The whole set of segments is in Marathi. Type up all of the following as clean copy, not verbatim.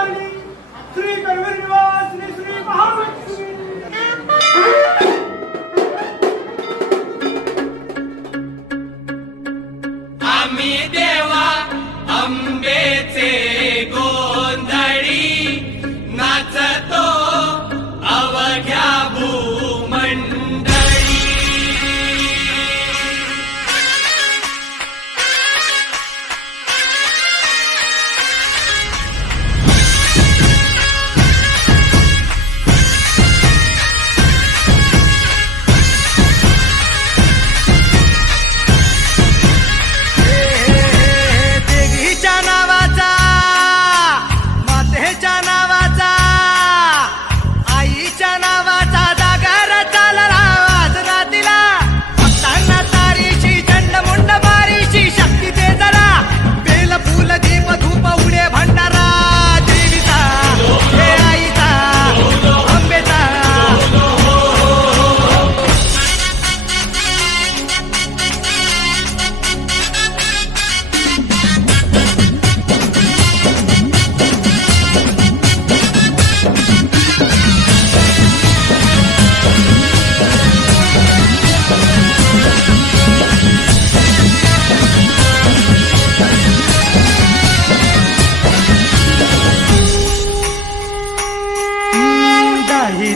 मंगलहारिणी श्री करवीर निवासिनी श्री महालक्ष्मी। आम्ही देवा अंबेचे गोंधळी नाचतो अवघ्या भूमंडळी।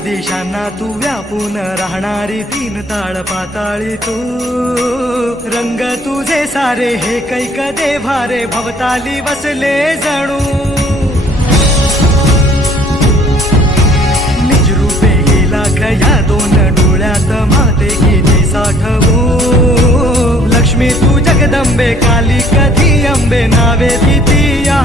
दिशांना तू व्यापून राहणारी तीन ताळ पाताळी तू। रंग तुझे सारे हे कैक देभारे भवताली बसले जणू। निजरूपे गेला खया दोन डोळ्यात माते किती साठवू। लक्ष्मी तू जगदंबे काली कधी अंबे नावे किती या